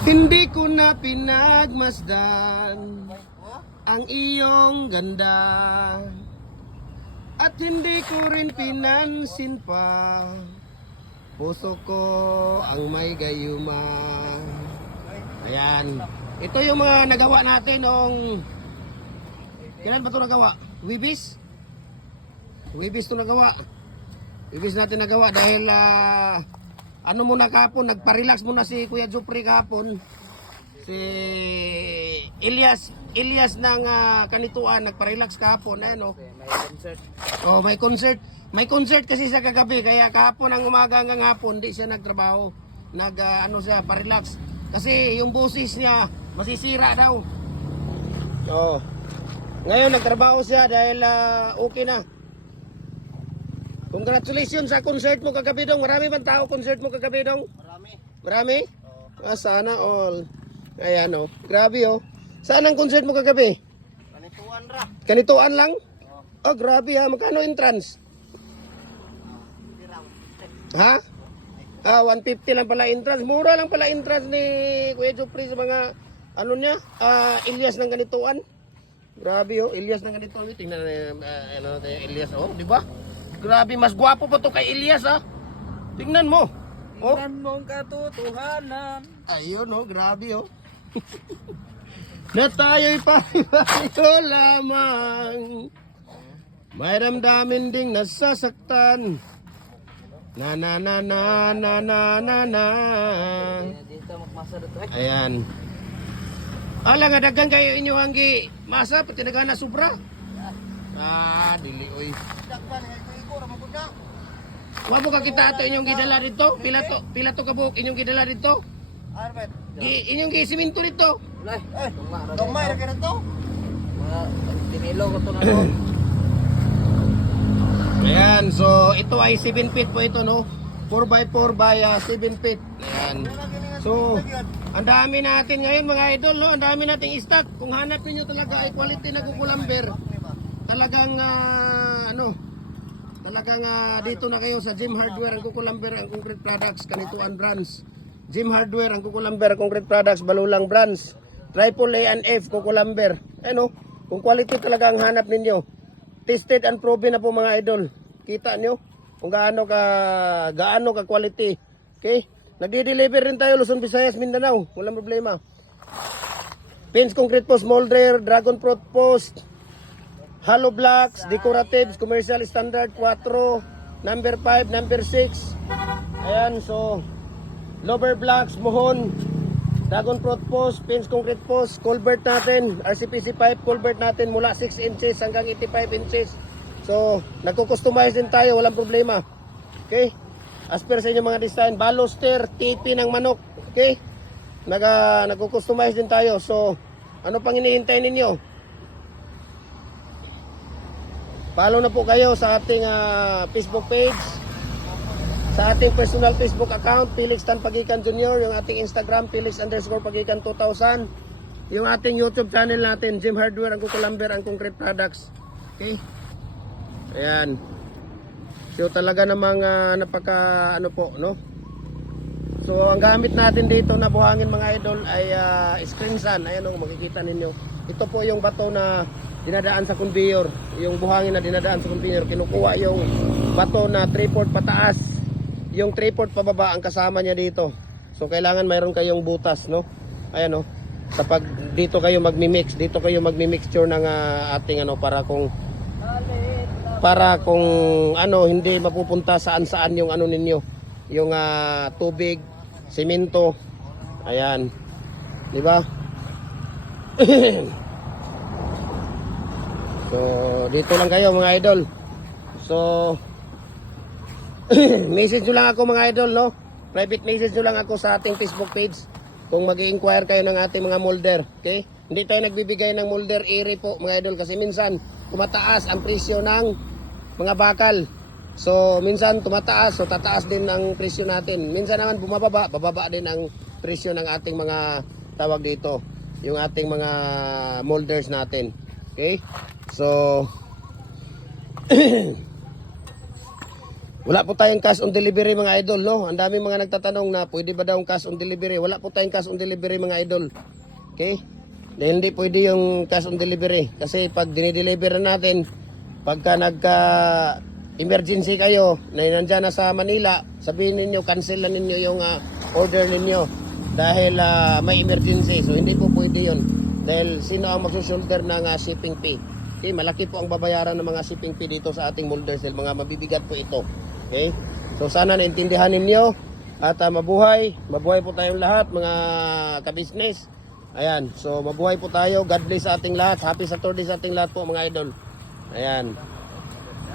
Hindi ko na pinagmasdan ang iyong ganda, at hindi ko rin pinansin pa puso ko ang may gayuma. Ayan. Ito yung mga nagawa natin nung... Kailan ba ito nagawa? Wibis? Wibis ito nagawa. Wibis natin nagawa dahil ano muna kahapon, nagpa-relax muna si Kuya Jupri kahapon. Si Elias ng Kanituan, nagpa-relax kahapon. Ayan, oh. May concert. Oh, may concert. May concert kasi sa kagabi, kaya kahapon ang umaga hanggang hapon, di siya nagtrabaho. Ano siya, pa-relax. Kasi yung boses niya, masisira daw. Oh. Ngayon, nagtrabaho siya dahil okay na. Congratulations sa concert mo kagabi dong. Marami bang tao concert mo kagabi dong? Marami. Marami? Sana all. Ayan, oh. Grabe, oh. Saan ang concert mo kagabi? Kanituan ra. Kanituan lang? Oh, grabe ha. Magkano entrance? Ha? 150 lang pala entrance. Mura lang pala entrance ni Kuya Jupri sa mga ano niya, Elias ng Kanituan. Grabe, oh, Elias ng Kanituan. Tingnan na Elias, oh, di ba? Grabe, mas gwapo pa to kay Elias, ha. Tingnan mo. Oh. Tingnan mo ang katotohanan. Ayun, oh, grabe, oh. Na tayo'y paribayo lamang, may ramdamin ding nasasaktan. Na na na na na na na na. Dito magmasa dito. Ayan. Ala nga daghan kayo inyo hanggi masa pati na sobra. Dili oy. Dakpan ay ko ra maguna. Wa mo ka kita ato inyong gidala dito? Pila to kabuk inyong gidala dito? Arbet. Inyong gisiminto dito. Ulay. Tungmay ra kira to. Mga tinilo ko to na to. Ayan, so ito ay 7 feet po ito, no? 4x4 by 7 feet. Ayan. So, ang dami natin ngayon mga idol, no? Ang dami nating stock. Kung hanap niyo talaga ay quality na kukulamber, talagang dito na kayo sa Gym Hardware ang kukulamber ang concrete products, Kanituan brands. Gym Hardware ang kukulamber ang concrete products, Balulang brands. Triple A and F kukulamber. Ano? Kung quality talaga ang hanap ninyo. Tested and proven na po mga idol. Kita nyo kung gaano ka quality. Okay? Nagdi-deliver rin tayo Luzon, Visayas, Mindanao. Walang problema. Pins, concrete post, molder, dragon fruit post, hollow blocks, decoratives, commercial standard 4, number 5, number 6. Ayan, so lower blocks, mohon, dragon fruit post, pins, concrete post, culvert natin, RCPC pipe culvert natin mula 6 inches hanggang 85 inches. So, nagko-customize din tayo, walang problema. Okay? As per sa inyong mga design, baluster, tipi ng manok. Okay? Nagko-customize din tayo. So, ano pang hinihintay ninyo? Follow na po kayo sa ating Facebook page, sa ating personal Facebook account, Felix Tan Pagikan Jr., yung ating Instagram, Felix_Pagikan 2000, yung ating YouTube channel natin, Gym Hardware, ang kukulamber, ang concrete products. Okay? Ayan. So talaga namang napaka ano po, no? So ang gamit natin dito na buhangin mga idol ay screen sun. Ayan, makikita ninyo. Ito po yung bato na dinadaan sa conveyor. Yung buhangin na dinadaan sa conveyor, kinukuha yung bato na 3/4 pataas. Yung 3/4 pababa ang kasama niya dito. So kailangan mayroon kayong butas, no? Ayan, no. Kapag dito kayo magmi-mixture ng ating para kung hindi mapupunta saan yung ninyo, yung tubig, semento. Ayan. 'Di ba? So, dito lang kayo mga idol. So, message nyo lang ako mga idol, no? Private message nyo lang ako sa ating Facebook page kung mag-i-inquire kayo ng ating mga molder. Okay? Hindi tayo nagbibigay ng molder area po mga idol kasi minsan tumataas ang presyo ng mga bakal. So, minsan tumataas, so tataas din ang presyo natin. Minsan naman bababa din ang presyo ng ating mga tawag dito, yung ating mga molders natin. Okay? So, Wala po tayong cash on delivery mga idol, no? Ang daming mga nagtatanong na pwede ba daw ang cash on delivery? Wala po tayong cash on delivery mga idol. Okay? Dahil hindi pwede yung cash on delivery. Kasi pag dinideliver na natin, pagka emergency kayo, na nandyan na sa Manila, sabihin ninyo, cancel na ninyo yung order ninyo. Dahil may emergency. So hindi po pwede yun. Dahil sino ang magsusulder ng shipping fee? Okay, malaki po ang babayaran ng mga shipping fee dito sa ating Molders dahil mga mabibigat po ito. Okay? So sana naintindihan ninyo at mabuhay po tayong lahat mga ka-business. Ayan, so mabuhay po tayo. God bless sa ating lahat. Happy Saturday sa ating lahat po mga idol. Ayan.